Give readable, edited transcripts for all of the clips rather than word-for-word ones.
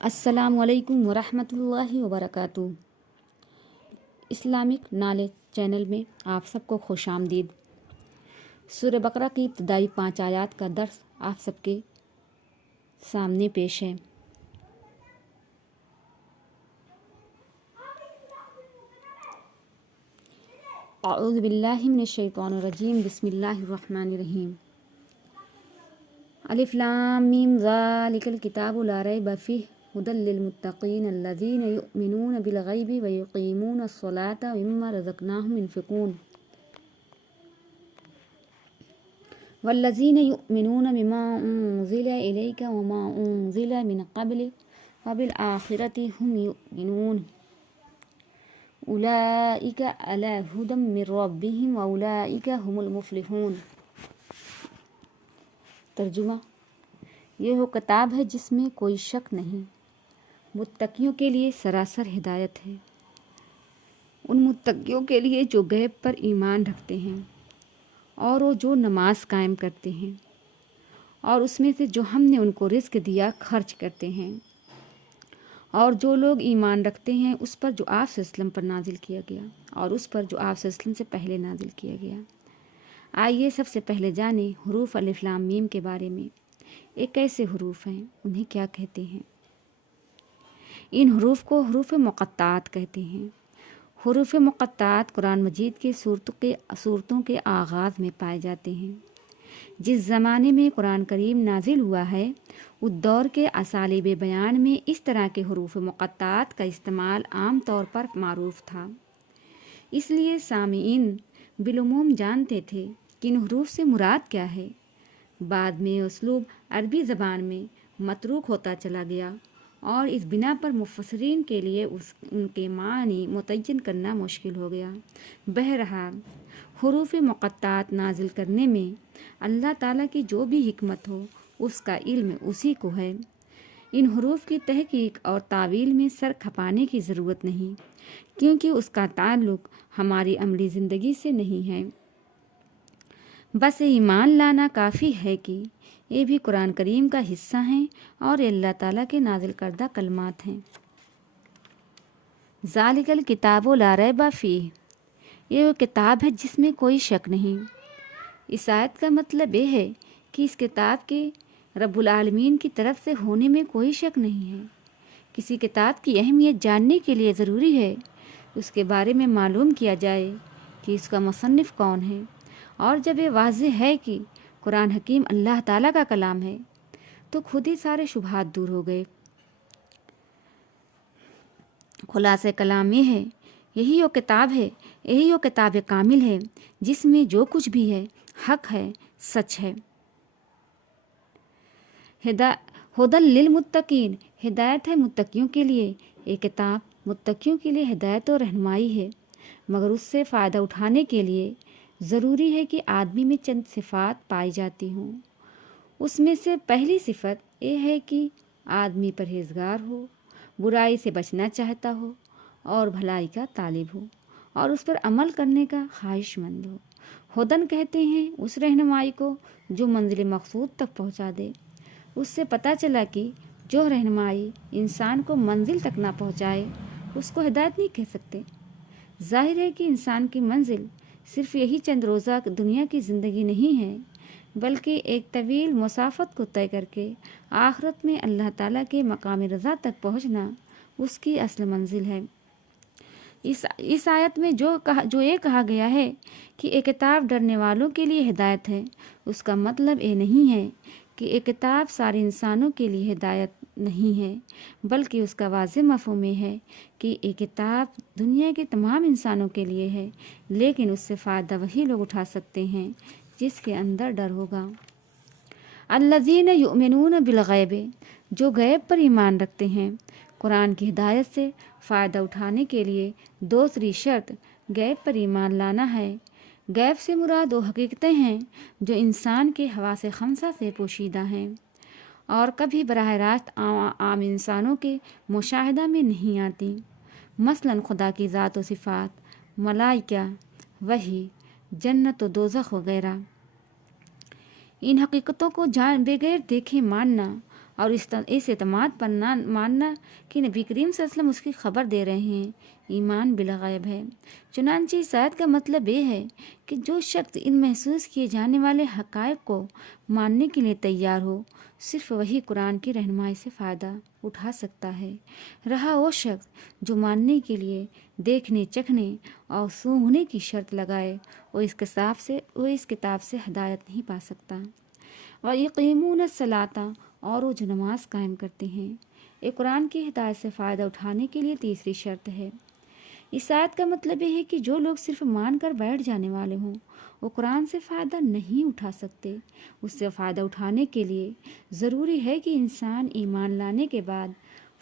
السلام علیکم ورحمۃ اللہ وبرکاتہ۔ اسلامک نالج چینل میں آپ سب کو خوش آمدید۔ سورہ بقرہ کی ابتدائی 5 آیات کا درس آپ سب کے سامنے پیش ہے۔ اعوذ باللہ من الشیطان الرجیم، بسم اللہ الرحمن الرحیم۔ الف لام میم ذالک الکتاب لا ریب فیہ ھدی للمتقین الذین یؤمنون بالغیب ویقیمون الصلاۃ ومما رزقناہم ينفقون والذین یؤمنون بما انزل الیک وما انزل من قبلک وبالآخرۃ ھم یؤمنون اولئک علی ھدی من ربہم واولئک ھم المفلحون۔ ترجمہ: یہ وہ کتاب ہے جس میں کوئی شک نہیں، متقیوں کے لیے سراسر ہدایت ہے، ان متقیوں کے لیے جو غیب پر ایمان رکھتے ہیں اور وہ جو نماز قائم کرتے ہیں اور اس میں سے جو ہم نے ان کو رزق دیا خرچ کرتے ہیں، اور جو لوگ ایمان رکھتے ہیں اس پر جو آپ صلی اللہ علیہ وسلم پر نازل کیا گیا اور اس پر جو آپ صلی اللہ علیہ وسلم سے پہلے نازل کیا گیا۔ آئیے سب سے پہلے جانیں حروف الف لام میم کے بارے میں۔ یہ کیسے حروف ہیں، انہیں کیا کہتے ہیں؟ ان حروف کو حروف مقطعات کہتے ہیں۔ حروف مقطعات قرآن مجید کے صورتوں کے آغاز میں پائے جاتے ہیں۔ جس زمانے میں قرآن کریم نازل ہوا ہے اس دور کے اسالیب بیان میں اس طرح کے حروف مقطعات کا استعمال عام طور پر معروف تھا، اس لیے سامعین بالعموم جانتے تھے کہ ان حروف سے مراد کیا ہے۔ بعد میں اسلوب عربی زبان میں متروک ہوتا چلا گیا اور اس بنا پر مفسرین کے لیے ان کے معنی متعین کرنا مشکل ہو گیا۔ بہرحال حروف مقطعات نازل کرنے میں اللہ تعالیٰ کی جو بھی حکمت ہو اس کا علم اسی کو ہے۔ ان حروف کی تحقیق اور تعویل میں سر کھپانے کی ضرورت نہیں، کیونکہ اس کا تعلق ہماری عملی زندگی سے نہیں ہے۔ بس ایمان لانا کافی ہے کہ یہ بھی قرآن کریم کا حصہ ہیں اور یہ اللہ تعالیٰ کے نازل کردہ کلمات ہیں۔ ذالک الکتاب لا ریب فیہ، یہ وہ کتاب ہے جس میں کوئی شک نہیں۔ اس آیت کا مطلب یہ ہے کہ اس کتاب کے رب العالمین کی طرف سے ہونے میں کوئی شک نہیں ہے۔ کسی کتاب کی اہمیت جاننے کے لیے ضروری ہے اس کے بارے میں معلوم کیا جائے کہ اس کا مصنف کون ہے، اور جب یہ واضح ہے کہ قرآن حکیم اللہ تعالیٰ کا کلام ہے تو خود ہی سارے شبہات دور ہو گئے۔ خلاصہ کلام یہ ہے، یہی وہ کتاب ہے، یہی وہ کتاب کامل ہے جس میں جو کچھ بھی ہے حق ہے، سچ ہے۔ ھدی للمتقین، ہدایت ہے متقیوں کے لیے۔ یہ کتاب متقیوں کے لیے ہدایت اور رہنمائی ہے، مگر اس سے فائدہ اٹھانے کے لیے ضروری ہے کہ آدمی میں چند صفات پائی جاتی ہوں۔ اس میں سے پہلی صفت یہ ہے کہ آدمی پرہیزگار ہو، برائی سے بچنا چاہتا ہو اور بھلائی کا طالب ہو اور اس پر عمل کرنے کا خواہش مند ہو۔ ہدن کہتے ہیں اس رہنمائی کو جو منزل مقصود تک پہنچا دے۔ اس سے پتہ چلا کہ جو رہنمائی انسان کو منزل تک نہ پہنچائے اس کو ہدایت نہیں کہہ سکتے۔ ظاہر ہے کہ انسان کی منزل صرف یہی چند روزہ دنیا کی زندگی نہیں ہے، بلکہ ایک طویل مسافت کو طے کر کے آخرت میں اللہ تعالیٰ کے مقام رضا تک پہنچنا اس کی اصل منزل ہے۔ اس آیت میں جو یہ کہا گیا ہے کہ ایک کتاب ڈرنے والوں کے لیے ہدایت ہے، اس کا مطلب یہ نہیں ہے کہ ایک کتاب سارے انسانوں کے لیے ہدایت نہیں ہے، بلکہ اس کا واضح مفہوم یہ ہے کہ ایک کتاب دنیا کے تمام انسانوں کے لیے ہے، لیکن اس سے فائدہ وہی لوگ اٹھا سکتے ہیں جس کے اندر ڈر ہوگا۔ الذین یؤمنون بالغیب، جو غیب پر ایمان رکھتے ہیں۔ قرآن کی ہدایت سے فائدہ اٹھانے کے لیے دوسری شرط غیب پر ایمان لانا ہے۔ غیب سے مراد وہ حقیقتیں ہیں جو انسان کے حواس خمسہ سے پوشیدہ ہیں اور کبھی براہ راست عام انسانوں کے مشاہدہ میں نہیں آتی، مثلا خدا کی ذات و صفات، ملائکہ، وحی، جنت و دوزخ وغیرہ۔ ان حقیقتوں کو بغیر دیکھے ماننا اور اس اعتماد پر نہ ماننا کہ نبی کریم صلی اللہ علیہ وسلم اس کی خبر دے رہے ہیں، ایمان بالغیب ہے۔ چنانچہ اس آیت کا مطلب یہ ہے کہ جو شخص ان محسوس کیے جانے والے حقائق کو ماننے کے لیے تیار ہو، صرف وہی قرآن کی رہنمائی سے فائدہ اٹھا سکتا ہے۔ رہا وہ شخص جو ماننے کے لیے دیکھنے، چکھنے اور سونگھنے کی شرط لگائے، وہ اس کتاب سے ہدایت نہیں پا سکتا۔ وَيُقِيمُونَ الصَّلَاةَ، اور وہ جو نماز قائم کرتے ہیں، یہ قرآن کی ہدایت سے فائدہ اٹھانے کے لیے تیسری شرط ہے۔ اس آیت کا مطلب یہ ہے کہ جو لوگ صرف مان کر بیٹھ جانے والے ہوں، وہ قرآن سے فائدہ نہیں اٹھا سکتے۔ اس سے فائدہ اٹھانے کے لیے ضروری ہے کہ انسان ایمان لانے کے بعد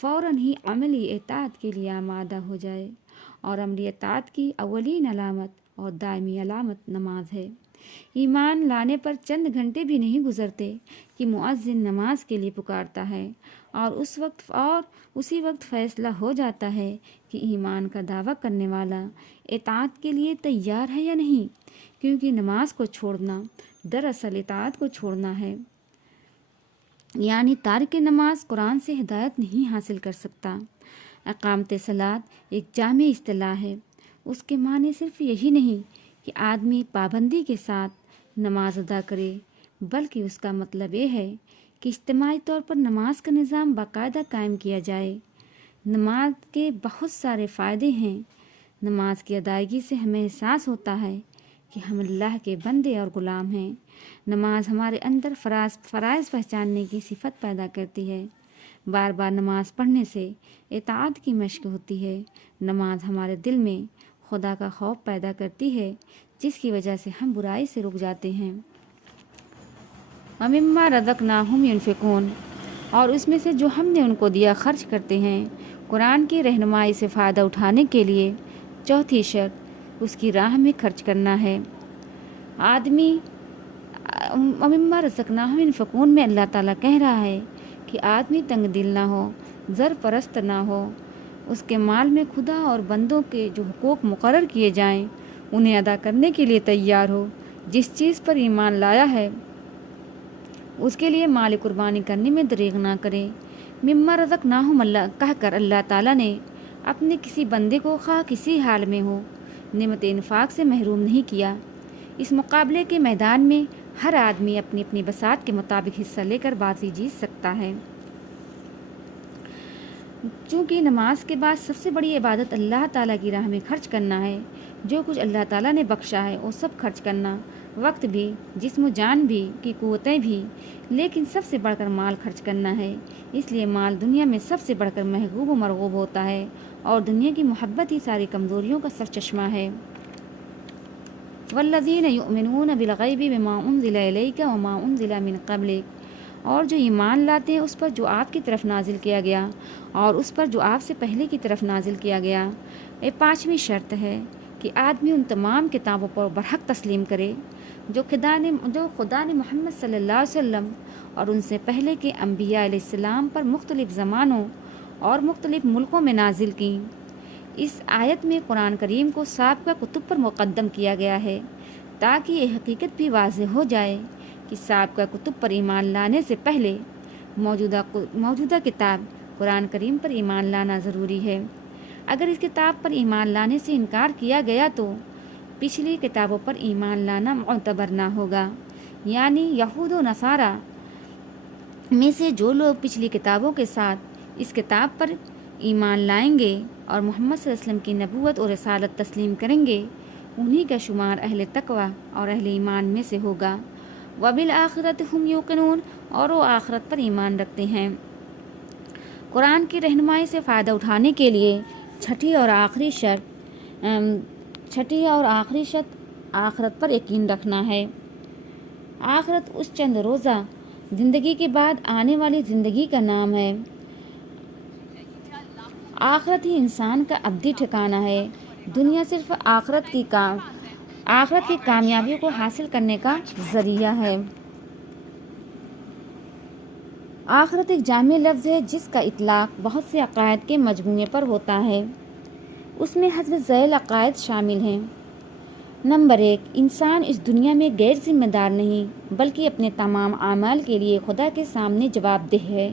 فوراً ہی عملی اطاعت کے لیے آمادہ ہو جائے، اور عملی اطاعت کی اولین علامت اور دائمی علامت نماز ہے۔ ایمان لانے پر چند گھنٹے بھی نہیں گزرتے کہ مؤذن نماز کے لیے پکارتا ہے، اور اسی وقت فیصلہ ہو جاتا ہے کہ ایمان کا دعویٰ کرنے والا اطاعت کے لیے تیار ہے یا نہیں، کیونکہ نماز کو چھوڑنا دراصل اطاعت کو چھوڑنا ہے۔ یعنی تارک نماز قرآن سے ہدایت نہیں حاصل کر سکتا۔ اقامت صلاۃ ایک جامع اصطلاح ہے۔ اس کے معنی صرف یہی نہیں کہ آدمی پابندی کے ساتھ نماز ادا کرے، بلکہ اس کا مطلب یہ ہے کہ اجتماعی طور پر نماز کا نظام باقاعدہ قائم کیا جائے۔ نماز کے بہت سارے فائدے ہیں۔ نماز کی ادائیگی سے ہمیں احساس ہوتا ہے کہ ہم اللہ کے بندے اور غلام ہیں۔ نماز ہمارے اندر فرائض پہچاننے کی صفت پیدا کرتی ہے۔ بار بار نماز پڑھنے سے اطاعت کی مشق ہوتی ہے۔ نماز ہمارے دل میں خدا کا خوف پیدا کرتی ہے، جس کی وجہ سے ہم برائی سے رک جاتے ہیں۔ وَمِمَّا رَزَقْنَاهُمْ يُنْفِقُونَ، اور اس میں سے جو ہم نے ان کو دیا خرچ کرتے ہیں۔ قرآن کی رہنمائی سے فائدہ اٹھانے کے لیے چوتھی شرط اس کی راہ میں خرچ کرنا ہے۔ آدمی وَمِمَّا رَزَقْنَاهُمْ يُنْفِقُونَ میں اللہ تعالیٰ کہہ رہا ہے کہ آدمی تنگ دل نہ ہو، زر پرست نہ ہو، اس کے مال میں خدا اور بندوں کے جو حقوق مقرر کیے جائیں انہیں ادا کرنے کے لیے تیار ہو۔ جس چیز پر ایمان لایا ہے اس کے لیے مال قربانی کرنے میں دریغ نہ کرے۔ مما رزقناہم اللہ کہہ کر اللہ تعالیٰ نے اپنے کسی بندے کو خواہ کسی حال میں ہو نعمت انفاق سے محروم نہیں کیا۔ اس مقابلے کے میدان میں ہر آدمی اپنی اپنی بساط کے مطابق حصہ لے کر بازی جیت سکتا ہے۔ چونکہ نماز کے بعد سب سے بڑی عبادت اللہ تعالیٰ کی راہ میں خرچ کرنا ہے۔ جو کچھ اللہ تعالیٰ نے بخشا ہے وہ سب خرچ کرنا، وقت بھی، جسم و جان بھی کی قوتیں بھی، لیکن سب سے بڑھ کر مال خرچ کرنا ہے۔ اس لیے مال دنیا میں سب سے بڑھ کر محبوب و مرغوب ہوتا ہے، اور دنیا کی محبت ہی ساری کمزوریوں کا سرچشمہ ہے۔ والذین یؤمنون بالغیب بما انزل الیک وما انزل من قبلک، اور جو ایمان لاتے ہیں اس پر جو آپ کی طرف نازل کیا گیا اور اس پر جو آپ سے پہلے کی طرف نازل کیا گیا۔ یہ پانچویں شرط ہے کہ آدمی ان تمام کتابوں پر برحق تسلیم کرے جو خدا نے محمد صلی اللہ علیہ وسلم اور ان سے پہلے کے انبیاء علیہ السلام پر مختلف زمانوں اور مختلف ملکوں میں نازل کیں۔ اس آیت میں قرآن کریم کو سابقہ کتب پر مقدم کیا گیا ہے تاکہ یہ حقیقت بھی واضح ہو جائے کہ سابقہ کتب پر ایمان لانے سے پہلے موجودہ کتاب قرآن کریم پر ایمان لانا ضروری ہے۔ اگر اس کتاب پر ایمان لانے سے انکار کیا گیا تو پچھلی کتابوں پر ایمان لانا معتبر نہ ہوگا۔ یعنی یہود و نصارہ میں سے جو لوگ پچھلی کتابوں کے ساتھ اس کتاب پر ایمان لائیں گے اور محمد صلی اللہ علیہ وسلم کی نبوت اور رسالت تسلیم کریں گے، انہی کا شمار اہل تقوی اور اہل ایمان میں سے ہوگا۔ وبالآخرۃ ہم یوقنون، اور وہ آخرت پر ایمان رکھتے ہیں۔ قرآن کی رہنمائی سے فائدہ اٹھانے کے لیے چھٹی اور آخری شرط آخرت پر یقین رکھنا ہے۔ آخرت اس چند روزہ زندگی کے بعد آنے والی زندگی کا نام ہے۔ آخرت ہی انسان کا ابدی ٹھکانہ ہے۔ دنیا صرف آخرت کی کامیابی کو حاصل کرنے کا ذریعہ ہے۔ آخرت ایک جامع لفظ ہے جس کا اطلاق بہت سے عقائد کے مجموعے پر ہوتا ہے۔ اس میں حسب ذیل عقائد شامل ہیں۔ نمبر 1، انسان اس دنیا میں غیر ذمہ دار نہیں بلکہ اپنے تمام اعمال کے لیے خدا کے سامنے جواب دہ ہے۔